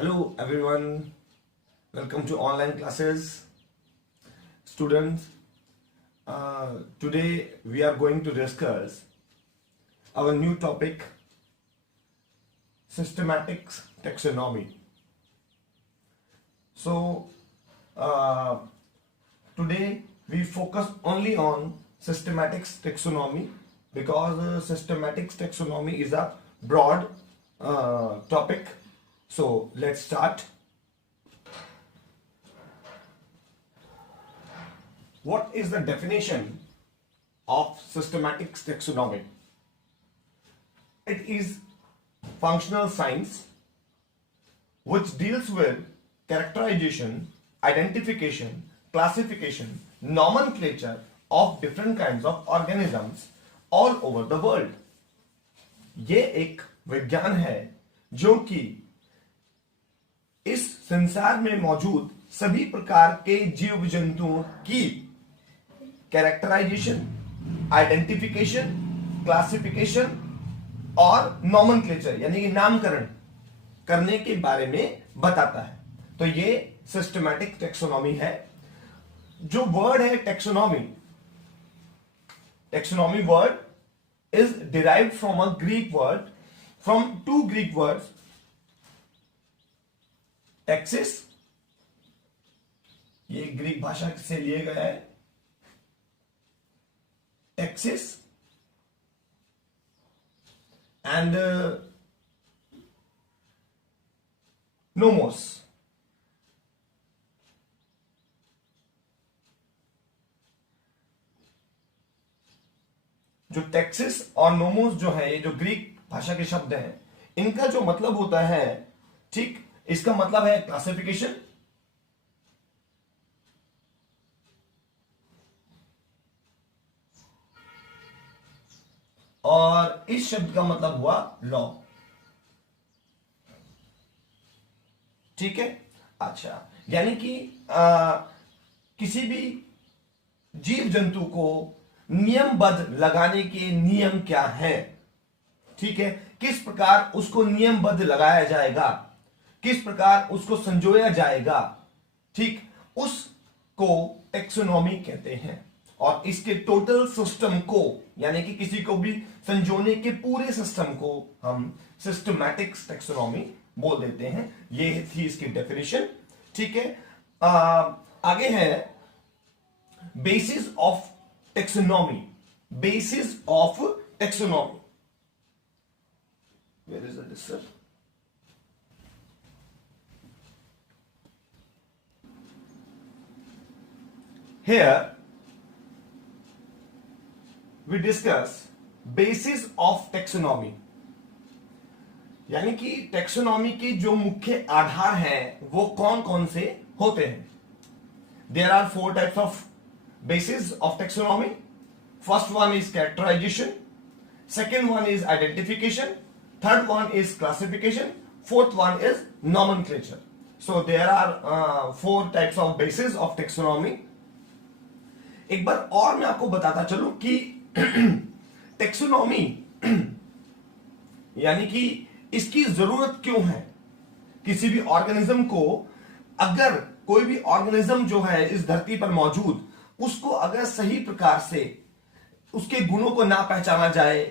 Hello everyone, welcome to online classes. Students, today we are going to discuss our new topic, systematics taxonomy. So, today we focus only on systematics taxonomy because systematics taxonomy is a broad topic. So let's start. What is the definition of systematics taxonomy? It is functional science which deals with characterization, identification, classification, nomenclature of different kinds of organisms all over the world. ये एक विज्ञान है जो कि इस संसार में मौजूद सभी प्रकार के जीव जंतुओं की कैरेक्टराइजेशन, आइडेंटिफिकेशन, क्लासिफिकेशन और नॉमेनक्लेचर यानी कि नामकरण करने के बारे में बताता है. तो ये सिस्टमैटिक टेक्सोनॉमी है. जो वर्ड है taxonomy word is derived from a Greek word, from two Greek words, taxis, ये ग्रीक भाषा से लिए गया है, टैक्सिस एंड नोमोस. जो टैक्सिस और नोमोस जो है, ये जो ग्रीक भाषा के शब्द हैं, इनका जो मतलब होता है, ठीक, इसका मतलब है क्लासिफिकेशन, और इस शब्द का मतलब हुआ लॉ. ठीक है. अच्छा, यानी कि किसी भी जीव जंतु को नियमबद्ध लगाने के नियम क्या है, ठीक है, किस प्रकार उसको नियमबद्ध लगाया जाएगा, किस प्रकार उसको संजोया जाएगा, ठीक, उसको टेक्सोनॉमी कहते हैं. और इसके टोटल सिस्टम को, यानी कि किसी को भी संजोने के पूरे सिस्टम को हम सिस्टमैटिक्स टेक्सोनॉमी बोल देते हैं. ये थी इसकी डेफिनेशन. ठीक है. आगे है basis of taxonomy. Basis of taxonomy. Where is this sir? Here we discuss basis of taxonomy. यानी कि टेक्सोनॉमी के जो मुख्य आधार हैं वो कौन कौन से होते हैं. There are four types of basis of taxonomy. First one is characterization, second one is identification, third one is classification, fourth one is nomenclature. So there are four types of basis of taxonomy. एक बार और मैं आपको बताता चलूं कि taxonomy यानी कि इसकी जरूरत क्यों है. किसी भी ऑर्गेनिज्म को, अगर कोई भी ऑर्गेनिज्म जो है इस धरती पर मौजूद, उसको अगर सही प्रकार से उसके गुणों को ना पहचाना जाए,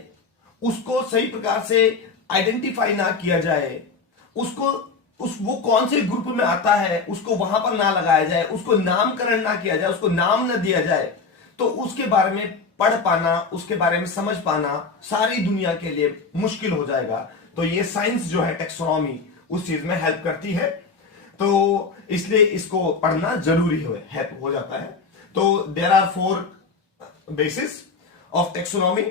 उसको सही प्रकार से आइडेंटिफाई ना किया जाए, उसको वो कौन से ग्रुप में आता है उसको वहां पर ना लगाया जाए, उसको नामकरण ना किया जाए, उसको नाम ना दिया जाए, तो उसके बारे में पढ़ पाना, उसके बारे में समझ पाना सारी दुनिया के लिए मुश्किल हो जाएगा. तो ये साइंस जो है टेक्सोनॉमी उस चीज में हेल्प करती है. तो इसलिए इसको पढ़ना जरूरी हो जाता है. तो there are four basis of taxonomy.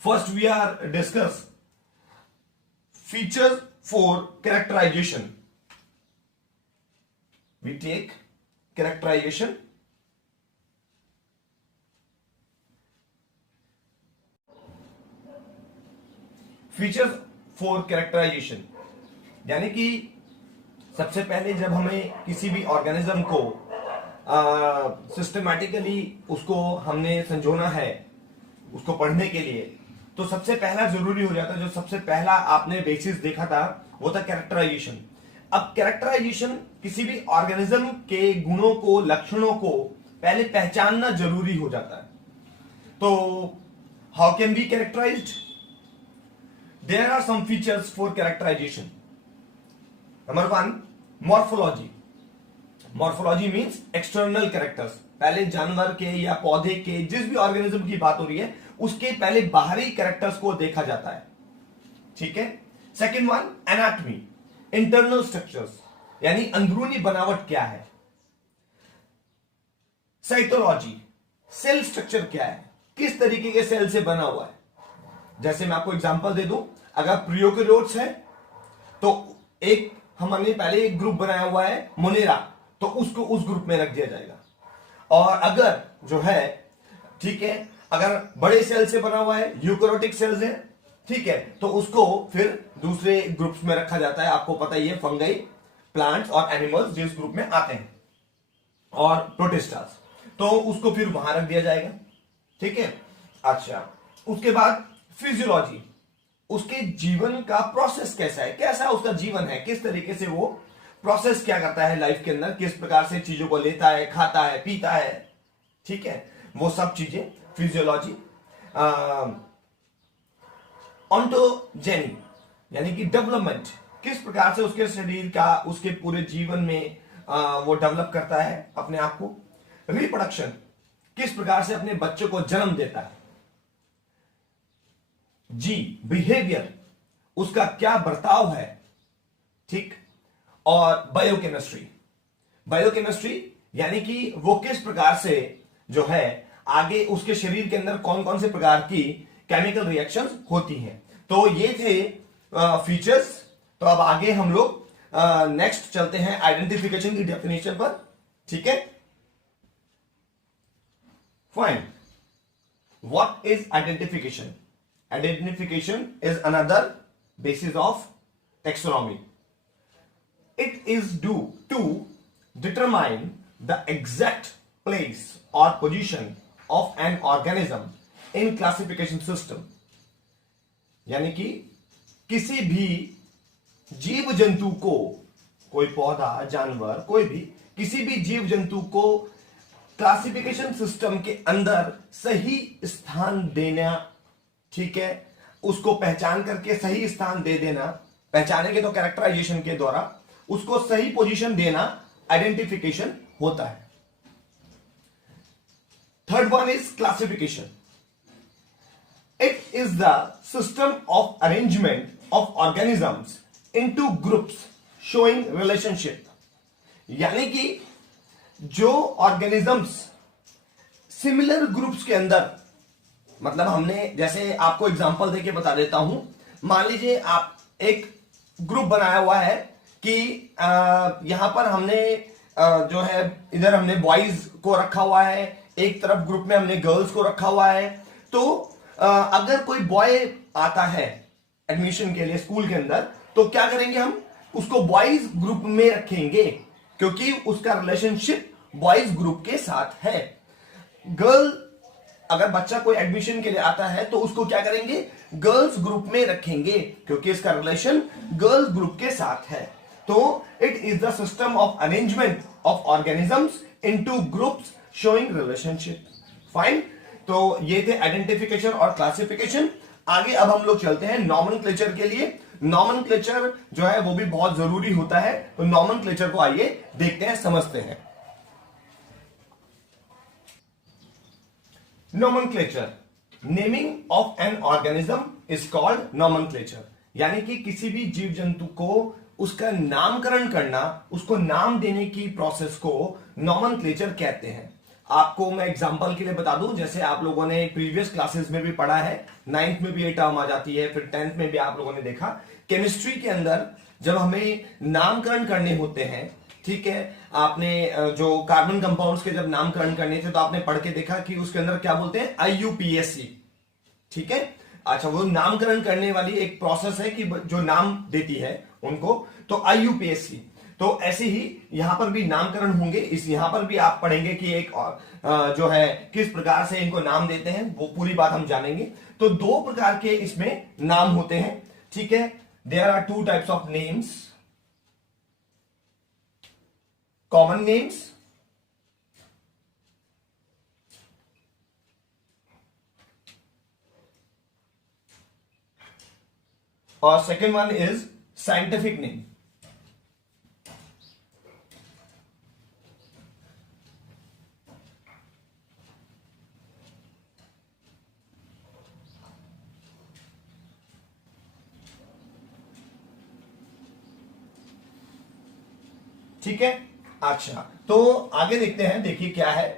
First we are discuss features for characterization. We take characterization. Features for characterization यानी कि सबसे पहले जब हमें किसी भी ऑर्गेनिज्म को सिस्टमैटिकली उसको हमने संजोना है, उसको पढ़ने के लिए, तो सबसे पहला जरूरी हो जाता है, जो सबसे पहला आपने बेसिस देखा था वो था कैरेक्टराइजेशन. अब कैरेक्टराइजेशन किसी भी ऑर्गेनिज्म के गुणों को, लक्षणों को पहले पहचानना जरूरी हो जाता है। तो how can be characterized? There are some features for characterization. Number 1, morphology. Morphology means external characters. पहले जानवर के या पौधे के, जिस भी ऑर्गेनिज्म की बात हो रही है, उसके पहले बाहरी कैरेक्टर्स को देखा जाता है। ठीक है। Second one, anatomy, internal structures, यानी अंदरूनी बनावट क्या है। साइटोलॉजी, सेल स्ट्रक्चर क्या है, किस तरीके के सेल से बना हुआ है। जैसे मैं आपको एग्जांपल दे दूं, अगर प्रोकैरियोट्स है तो एक हमने पहले एक ग्रुप बनाया हुआ है मोनेरा, तो उसको उस ग्रुप में रख दिया जाएगा। और अगर जो है, ठीक है, अगर बड़े सेल से बना हुआ है, यूकैरियोटिक सेल्स है, ठीक है, तो उसको फिर दूसरे ग्रुप्स में रखा जाता है। आपको पता ही है, फंगाई, प्लांट्स और एनिमल्स जिस ग्रुप में आते हैं, और प्रोटिस्टास, तो उसको फिर वहां रख दिया जाएगा। ठीक है। अच्छा, उसके बाद फिजियोलॉजी, उसके जीवन का प्रोसेस कैसा है, कैसा उसका जीवन है, किस तरीके से वो प्रोसेस क्या करता है लाइफ के अंदर, किस प्रकार से चीजों को लेता है, खाता है, पीता है। ठीक है, वो सब चीजें फिजियोलॉजी। ऑन्टोजेनी, यानी कि डेवलपमेंट, किस प्रकार से उसके शरीर का, उसके पूरे जीवन में वो डेवलप करता है अपने आप को। रिप्रोडक्शन, किस प्रकार से अपने बच्चों को जन्म देता है। जी, बिहेवियर, उसका क्या बर्ताव है। ठीक। और बायोकेमिस्ट्री, बायोकेमिस्ट्री यानी कि वो किस प्रकार से जो है आगे उसके शरीर के अंदर कौन कौन से प्रकार की केमिकल रिएक्शंस होती हैं। तो ये थे फीचर्स। तो अब आगे हम लोग नेक्स्ट चलते हैं आइडेंटिफिकेशन की डेफिनेशन पर। ठीक है, fine. What is identification? Identification is another basis of taxonomy. It is due to determine the exact place or position of an organism in classification system. यानी कि किसी भी जीव जंतु को, कोई पौधा, जानवर, कोई भी किसी भी जीव जंतु को क्लासिफिकेशन सिस्टम के अंदर सही स्थान देना। ठीक है, उसको पहचान करके सही स्थान दे देना, पहचानेंगे तो कैरेक्टराइजेशन के द्वारा उसको सही पोजीशन देना आइडेंटिफिकेशन होता है। Third one is classification. It is the system of arrangement of organisms into groups showing relationship, यानी कि जो ऑर्गेनिजम्स सिमिलर ग्रुप्स के अंदर, मतलब हमने जैसे आपको एग्जांपल देके बता देता हूं, मान लीजिए आप एक ग्रुप बनाया हुआ है कि यहां पर हमने जो है इधर हमने बॉयज को रखा हुआ है, एक तरफ ग्रुप में हमने गर्ल्स को रखा हुआ है। तो अगर कोई बॉय आता है एडमिशन के लिए स्कूल के अंदर, तो क्या करेंगे, हम उसको बॉयज ग्रुप में रखेंगे क्योंकि उसका रिलेशनशिप बॉयज ग्रुप के साथ है। गर्ल, अगर बच्चा कोई एडमिशन के लिए आता है तो उसको क्या करेंगे, गर्ल्स ग्रुप में रखेंगे क्योंकि इसका रिलेशन गर्ल्स ग्रुप के साथ है। तो it is the system of arrangement of organisms into groups showing relationship. Fine. तो ये थे आइडेंटिफिकेशन और क्लासिफिकेशन। आगे अब हम लोग चलते हैं नॉमेनक्लेचर के लिए। नॉमेनक्लेचर जो है वो भी बहुत जरूरी होता है, तो नॉमेनक्लेचर को आइए देखते हैं, समझते हैं। Nomenclature, naming of an organism is called nomenclature, यानी कि किसी भी जीव जंतु को उसका नामकरण करना, उसको नाम देने की प्रोसेस को नॉमेनक्लेचर कहते हैं। आपको मैं एग्जांपल के लिए बता दूं, जैसे आप लोगों ने प्रीवियस क्लासेस में भी पढ़ा है, 9th में भी ये टर्म आ जाती है, फिर 10th में भी आप लोगों ने देखा। केमिस्ट्री के अंदर जब हमें नामकरण करने होते हैं, ठीक है, आपने जो कार्बन कंपाउंड्स के जब नामकरण करने थे तो आपने पढ़ के देखा कि उसके अंदर क्या बोलते हैं, IUPAC। ठीक है, अच्छा, वो नामकरण करने वाली एक प्रोसेस है कि जो नाम देती है उनको, तो IUPAC। तो ऐसे ही यहां पर भी नामकरण होंगे, इस यहां पर भी आप पढ़ेंगे कि एक जो है किस प्रकार से इनको नाम देते हैं, वो पूरी बात हम जानेंगे। तो दो प्रकार के इसमें नाम होते हैं। ठीक है, there are two types of names. Common names, और second one is scientific name. ठीक है। अच्छा, तो आगे देखते हैं। देखिए क्या है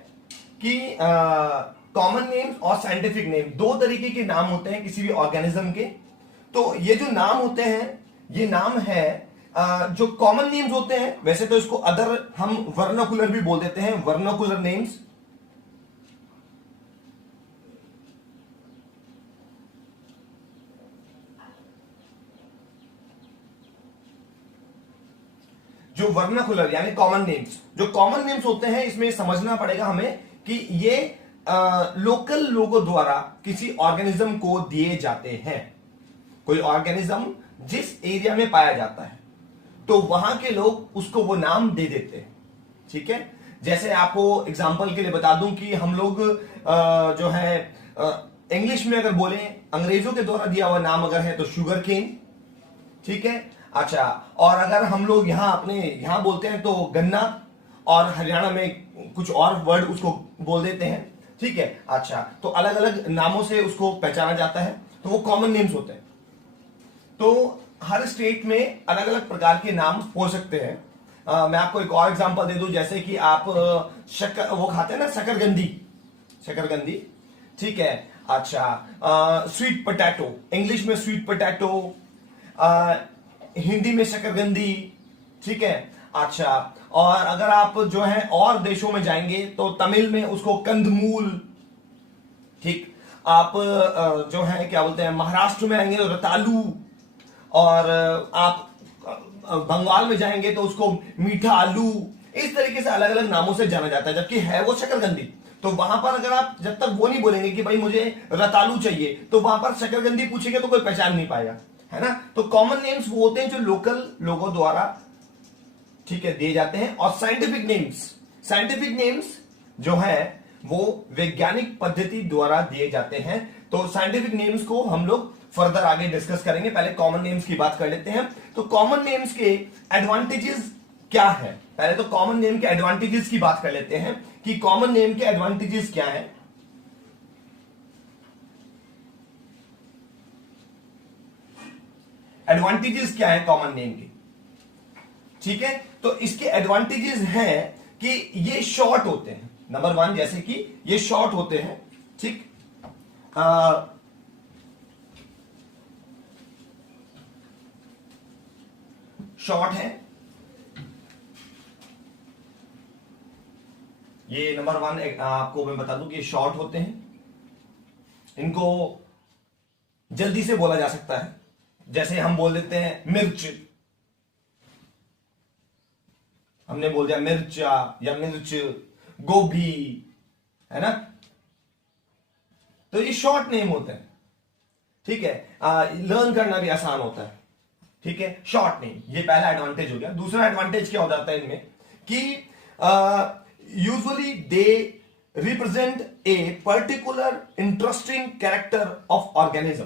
कि कॉमन नेम्स और साइंटिफिक नेम दो तरीके के नाम होते हैं किसी भी ऑर्गेनिज्म के। तो ये जो नाम होते हैं, ये नाम है जो कॉमन नेम्स होते हैं, वैसे तो इसको अदर हम वर्नाकुलर भी बोल देते हैं, वर्नाकुलर नेम्स। जो वर्नाकुलर यानी कॉमन नेम्स, जो कॉमन नेम्स होते हैं, इसमें समझना पड़ेगा हमें कि ये लोकल लोगों द्वारा किसी ऑर्गेनिज्म को दिए जाते हैं। कोई ऑर्गेनिज्म जिस एरिया में पाया जाता है तो वहां के लोग उसको वो नाम दे देते हैं। ठीक है। जैसे आपको एग्जांपल के लिए बता दूं कि हम लोग जो है इंग्लिश में अगर बोले, अंग्रेजों के द्वारा दिया हुआ नाम अगर है तो शुगर केन। ठीक है। अच्छा, और अगर हम लोग यहां अपने यहां बोलते हैं तो गन्ना, और हरियाणा में कुछ और वर्ड उसको बोल देते हैं। ठीक है। अच्छा, तो अलग अलग नामों से उसको पहचाना जाता है, तो वो कॉमन नेम्स होते हैं। तो हर स्टेट में अलग अलग प्रकार के नाम हो सकते हैं। मैं आपको एक और एग्जांपल दे दूं, जैसे कि आप शक्कर वो खाते हैं ना, शकरकंदी, शकरकंदी। ठीक है। अच्छा, स्वीट पोटैटो, इंग्लिश में स्वीट पोटैटो, हिंदी में शकरकंदी। ठीक है। अच्छा, और अगर आप जो है और देशों में जाएंगे तो तमिल में उसको कंदमूल। ठीक। आप जो है क्या बोलते हैं, महाराष्ट्र में आएंगे तो रतालू, और आप बंगाल में जाएंगे तो उसको मीठा आलू। इस तरीके से अलग अलग नामों से जाना जाता है, जबकि है वो शकरकंदी। तो वहां पर अगर आप जब तक वो नहीं बोलेंगे कि भाई मुझे रतालू चाहिए, तो वहां पर शकरकंदी पूछेंगे तो कोई पहचान नहीं पाएगा, है ना। तो कॉमन नेम्स वो होते हैं जो लोकल लोगों द्वारा, ठीक है, दिए जाते हैं। और साइंटिफिक नेम्स, साइंटिफिक नेम्स जो है वो वैज्ञानिक पद्धति द्वारा दिए जाते हैं। तो साइंटिफिक नेम्स को हम लोग फर्दर आगे डिस्कस करेंगे, पहले कॉमन नेम्स की बात कर लेते हैं। तो कॉमन नेम्स के एडवांटेजेस क्या है, पहले तो कॉमन नेम के एडवांटेजेस की बात कर लेते हैं कि कॉमन नेम के एडवांटेजेस क्या है। एडवांटेजेस क्या है कॉमन नेम के, ठीक है। तो इसके एडवांटेजेस हैं कि ये शॉर्ट होते हैं, नंबर वन, जैसे कि ये शॉर्ट होते हैं। ठीक, शॉर्ट है ये, नंबर वन। आपको मैं बता दूं कि शॉर्ट होते हैं, इनको जल्दी से बोला जा सकता है। जैसे हम बोल देते हैं मिर्च, हमने बोल दिया मिर्चा या मिर्च, गोभी, है ना। तो ये शॉर्ट नेम होते हैं। ठीक है। लर्न करना भी आसान होता है। ठीक है, शॉर्ट नेम, ये पहला एडवांटेज हो गया। दूसरा एडवांटेज क्या हो जाता है इनमें कि usually they represent a particular interesting character of organism.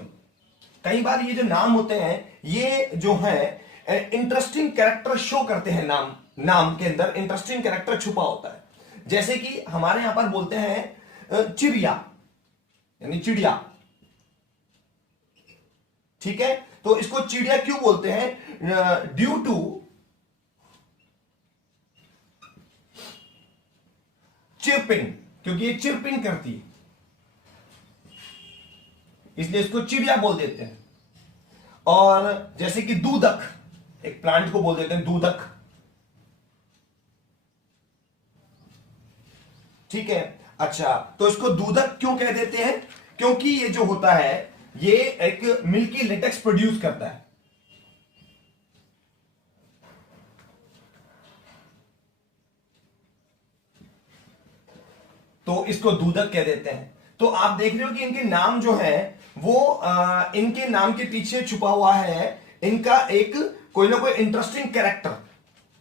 कई बार ये जो नाम होते हैं ये जो है इंटरेस्टिंग कैरेक्टर शो करते हैं, नाम के अंदर इंटरेस्टिंग कैरेक्टर छुपा होता है। जैसे कि हमारे यहां पर बोलते हैं चिड़िया, यानी चिड़िया। ठीक है, तो इसको चिड़िया क्यों बोलते हैं? ड्यू टू चिरपिंग, क्योंकि ये चिरपिंग करती है, इसलिए इसको चिड़िया बोल देते हैं। और जैसे कि दूधक, एक प्लांट को बोल देते हैं दूधक। ठीक है। अच्छा, तो इसको दूधक क्यों कह देते हैं? क्योंकि ये जो होता है ये एक मिल्की लेटेक्स प्रोड्यूस करता है। तो इसको दूधक कह देते हैं। तो आप देख रहे हो कि इनके नाम जो है वो इनके नाम के पीछे छुपा हुआ है इनका एक कोई ना कोई इंटरेस्टिंग कैरेक्टर।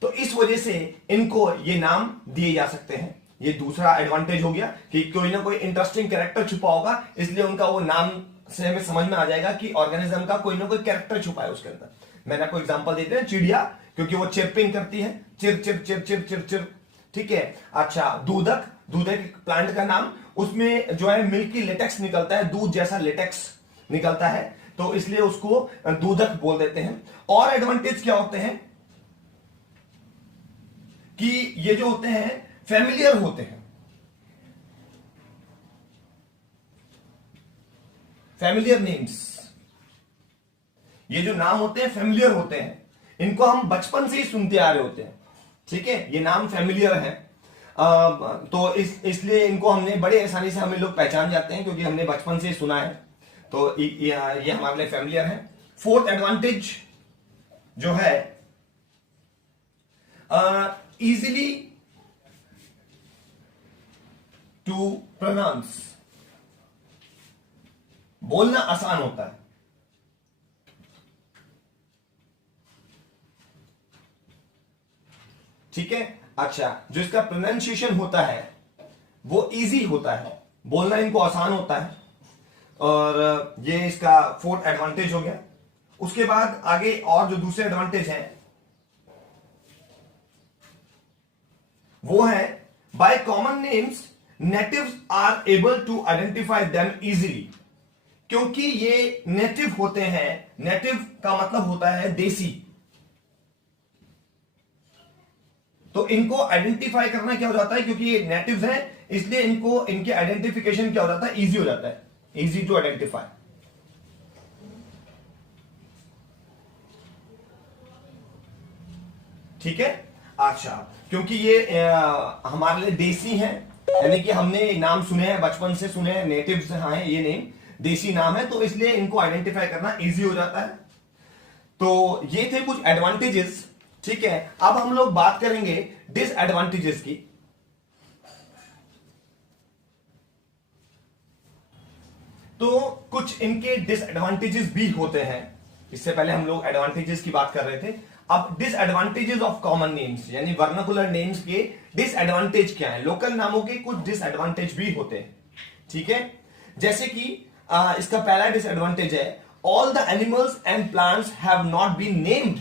तो इस वजह से इनको ये नाम दिए जा सकते हैं। ये दूसरा एडवांटेज हो गया कि कोई ना कोई इंटरेस्टिंग कैरेक्टर छुपा होगा, इसलिए उनका वो नाम से हमें समझ में आ जाएगा कि ऑर्गेनिज्म का कोई ना कोई कैरेक्टर छुपा है उसके अंदर। मैंने आपको एग्जांपल देते हैं, चिड़िया, क्योंकि वो चिरपिंग करती है, चिर चिर चिर चिर चिर चिर, ठीक है। अच्छा, दूधक, दूधक प्लांट का नाम, उसमें जो है मिल्की लेटेक्स निकलता है, दूध जैसा लेटेक्स निकलता है, तो इसलिए उसको दूधक बोल देते हैं। और एडवांटेज क्या होते हैं कि ये जो होते हैं फैमिलियर होते हैं, फैमिलियर नेम्स, ये जो नाम होते हैं फैमिलियर होते हैं, इनको हम बचपन से ही सुनते आ रहे होते हैं, ठीक है। ये नाम फैमिलियर है, तो इसलिए इनको हमने बड़े आसानी से हमें लोग पहचान जाते हैं, क्योंकि हमने बचपन से सुना है, तो ये हमारे लिए फैमिलियर है। फोर्थ एडवांटेज जो है, इजीली टू प्रोनाउंस, बोलना आसान होता है, ठीक है। अच्छा, जो इसका प्रोनाउंसिएशन होता है वो इजी होता है, बोलना इनको आसान होता है, और ये इसका फोर्थ एडवांटेज हो गया। उसके बाद आगे और जो दूसरे एडवांटेज हैं वो है, by common names natives are able to identify them easily, क्योंकि ये नेटिव होते हैं, नेटिव का मतलब होता है देसी, तो इनको आइडेंटिफाई करना क्या हो जाता है, क्योंकि ये नेटिव्स हैं, इसलिए इनको, इनके आइडेंटिफिकेशन क्या हो जाता है, इजी हो जाता है, इजी टू आइडेंटिफाई, ठीक है। अच्छा, क्योंकि ये हमारे लिए देसी हैं, यानी कि हमने नाम सुने हैं, बचपन से सुने हैं, नेटिव्स हैं, ये नेम देसी नाम है, तो इसलिए इनको आइडेंटिफाई करना इजी हो जाता है। तो ये थे कुछ एडवांटेजेस, ठीक है। अब हम लोग बात करेंगे डिसएडवांटेजेस की। तो कुछ इनके डिसएडवांटेजेस भी होते हैं, इससे पहले हम लोग एडवांटेजेस की बात कर रहे थे। अब डिसएडवांटेजेस ऑफ कॉमन नेम्स, यानी वर्नाकुलर नेम्स के डिसएडवांटेज क्या है, लोकल नामों के कुछ डिसएडवांटेज भी होते हैं, ठीक है। जैसे कि इसका पहला डिसएडवांटेज है, all the animals and plants have not been named,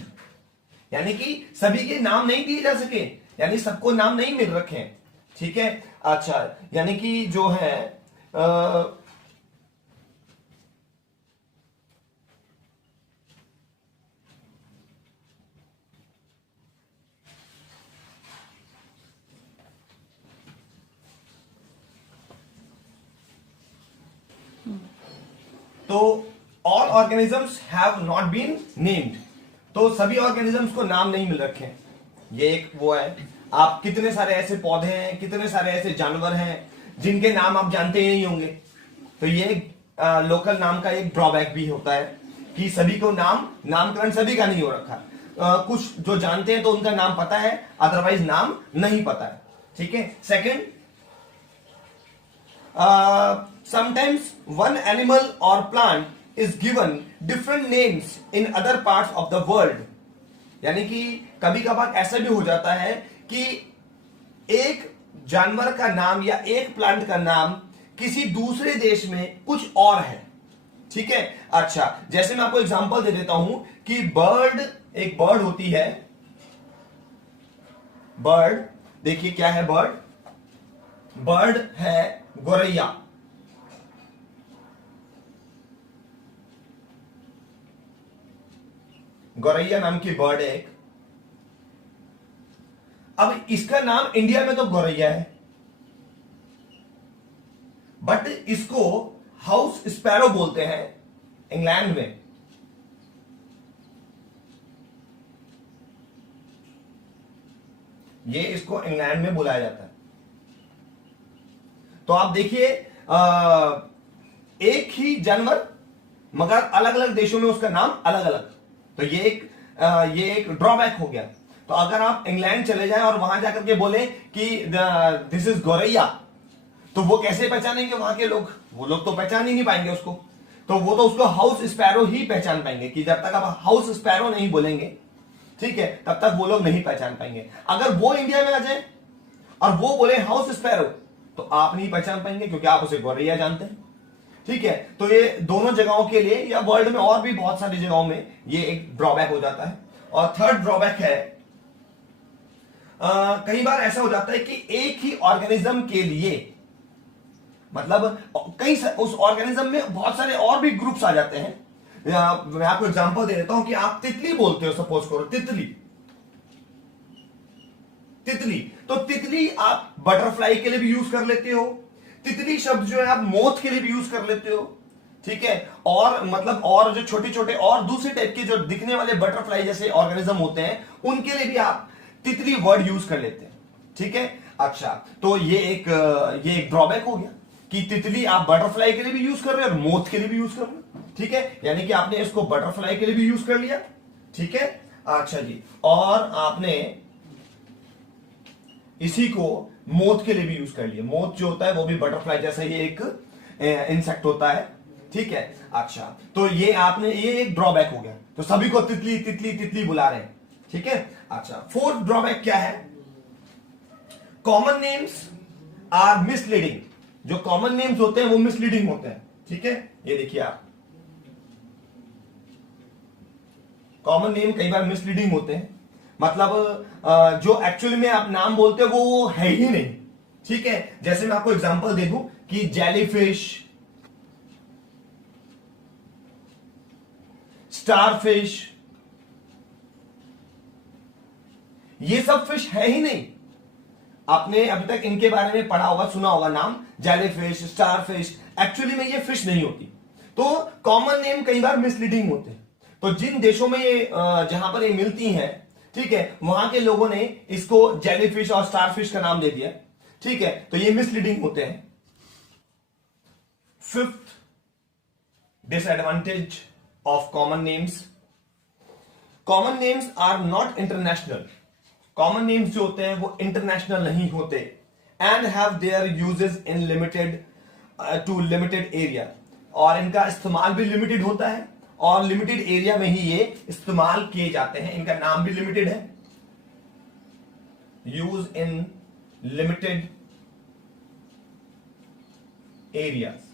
यानी कि सभी के नाम नहीं दिए जा सके, यानी सबको नाम नहीं मिल रखे, ठीक है। अच्छा, यानी कि जो है तो all organisms have not been named, तो सभी ऑर्गेनिजम्स को नाम नहीं मिल रखे हैं, ये एक वो है। आप कितने सारे ऐसे पौधे हैं, कितने सारे ऐसे जानवर हैं जिनके नाम आप जानते ही नहीं होंगे, तो ये लोकल नाम का एक ड्रॉबैक भी होता है कि सभी को नामकरण सभी का नहीं हो रखा। कुछ जो जानते हैं तो उनका नाम पता है, अदरवाइज नाम नहीं पता है, ठीक है। Second, sometimes one animal or plant is given different names in other parts of the world, यानी कि कभी कभार ऐसा भी हो जाता है कि एक जानवर का नाम या एक प्लांट का नाम किसी दूसरे देश में कुछ और है, ठीक है। अच्छा, जैसे मैं आपको एग्जांपल दे देता हूं कि बर्ड, एक बर्ड होती है, बर्ड, देखिए क्या है बर्ड, बर्ड है गोरैया, गोरैया नाम की बर्ड है एक। अब इसका नाम इंडिया में तो गोरैया है, बट इसको हाउस स्पैरो बोलते हैं इंग्लैंड में, ये इसको इंग्लैंड में बुलाया जाता है। तो आप देखिए एक ही जानवर मगर अलग अलग देशों में उसका नाम अलग अलग, तो ये एक ड्रॉबैक हो गया। तो अगर आप इंग्लैंड चले जाएं और वहां जाकर के बोले कि दिस इज गोरैया, तो वो कैसे पहचानेंगे वहां के लोग, वो लोग तो पहचान ही नहीं पाएंगे उसको, तो वो तो उसको हाउस स्पैरो ही पहचान पाएंगे, कि जब तक आप हाउस स्पैरो नहीं बोलेंगे, ठीक है, तब तक वो लोग नहीं पहचान पाएंगे। अगर वो इंडिया में आ जाए और वो बोले हाउस स्पैरो, तो आप नहीं पहचान पाएंगे क्योंकि आप उसे गौरैया जानते हैं। ठीक है, तो ये दोनों जगहों के लिए या वर्ल्ड में और भी बहुत सारी जगहों में ये एक ड्रॉबैक हो जाता है। और थर्ड ड्रॉबैक है, कई बार ऐसा हो जाता है कि एक ही ऑर्गेनिज्म के लिए, मतलब कई उस ऑर्गेनिज्म में बहुत सारे और भी ग्रुप्स आ जाते हैं। मैं आपको एग्जांपल दे देता हूं कि आप तितली बोलते हो, सपोज करो तितली, तितली, तो तितली आप बटरफ्लाई के लिए भी यूज कर लेते हो, तितली शब्द जो है आप मोथ के लिए भी यूज कर लेते हो। ठीक है, और मतलब और जो छोटे छोटे और दूसरे टाइप के जो दिखने वाले बटरफ्लाई जैसे ऑर्गेनिज्म होते हैं उनके लिए भी आप तितली वर्ड यूज कर लेते हैं। ठीक है, अच्छा, तो ये एक ड्रॉबैक हो गया कि तितली आप बटरफ्लाई के लिए भी यूज कर रहे हो और मोथ के लिए भी यूज कर रहे हो। ठीक है, यानी कि आपने इसको बटरफ्लाई के लिए भी यूज कर लिया। ठीक है, अच्छा जी, और आपने इसी को मोथ के लिए भी यूज कर लिया। मोथ जो होता है वो भी बटरफ्लाई जैसा ही एक इंसेक्ट होता है। ठीक है, अच्छा, तो ये आपने ये एक ड्रॉबैक हो गया, तो सभी को तितली तितली तितली बुला रहे हैं। ठीक है, अच्छा, फोर्थ ड्रॉबैक क्या है? Common names are misleading. जो कॉमन नेम्स होते हैं वो मिसलीडिंग होते हैं। ठीक है, ये देखिए आप, कॉमन नेम कई बार मिसलीडिंग होते हैं, मतलब जो एक्चुअली में आप नाम बोलते हो वो है ही नहीं। ठीक है, जैसे मैं आपको एग्जांपल दे दूं कि जेलीफिश, स्टारफिश, ये सब फिश है ही नहीं। आपने अभी तक इनके बारे में पढ़ा होगा, सुना होगा नाम, जेलीफिश, स्टारफिश, एक्चुअली में ये फिश नहीं होती। तो कॉमन नेम कई बार मिसलीडिंग होते हैं। तो जिन देशों में ये जहां पर ये मिलती हैं, ठीक है, वहां के लोगों ने इसको जेलीफिश और स्टारफिश का नाम दे दिया। ठीक है, तो ये मिसलीडिंग होते हैं। Fifth disadvantage of common names, common names are not international. Common names जो होते हैं वो इंटरनेशनल नहीं होते, and have their uses in limited to limited area, और इनका इस्तेमाल भी लिमिटेड होता है और लिमिटेड एरिया में ही ये इस्तेमाल किए जाते हैं। इनका नाम भी लिमिटेड है, यूज इन लिमिटेड एरियाज।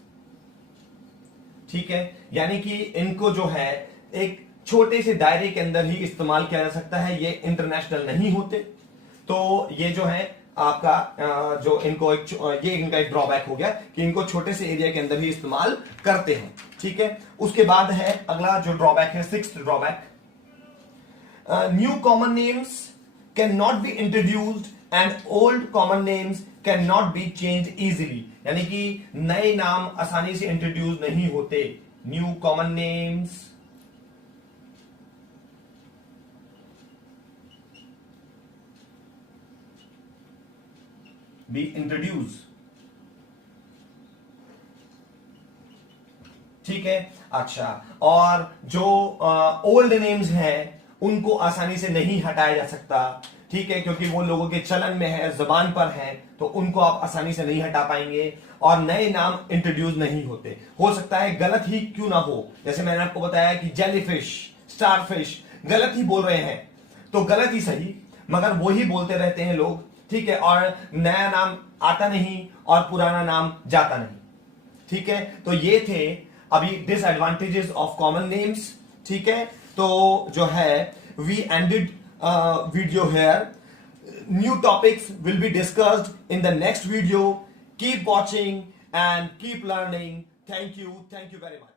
ठीक है, यानी कि इनको जो है एक छोटे से दायरे के अंदर ही इस्तेमाल किया जा सकता है, ये इंटरनेशनल नहीं होते। तो ये जो है आपका जो इनको ये इनका एक ड्रॉबैक हो गया कि इनको छोटे से एरिया के अंदर ही इस्तेमाल करते हैं। ठीक है, उसके बाद है अगला जो ड्रॉबैक है, sixth drawback, new common names can not be introduced and old common names can not be change easily. यानी कि नए नाम आसानी से इंट्रोड्यूस नहीं होते। New common names be introduce. ठीक है, अच्छा, और जो ओल्ड नेम्स हैं उनको आसानी से नहीं हटाया जा सकता। ठीक है, क्योंकि वो लोगों के चलन में है, जबान पर है, तो उनको आप आसानी से नहीं हटा पाएंगे। और नए नाम इंट्रोड्यूस नहीं होते। हो सकता है गलत ही क्यों ना हो, जैसे मैंने आपको बताया कि जेलीफिश, स्टारफिश, गलत ही बोल रहे हैं, तो गलत ही सही, मगर वो ही बोलते रहते हैं लोग। ठीक है, और नया नाम आता नहीं और पुराना नाम जाता नहीं। ठीक है, तो ये थे अभी डिसएडवांटेजेस ऑफ कॉमन नेम्स। ठीक है, तो जो है we ended video here. New topics will be discussed in the next video. Keep watching and keep learning. Thank you very much.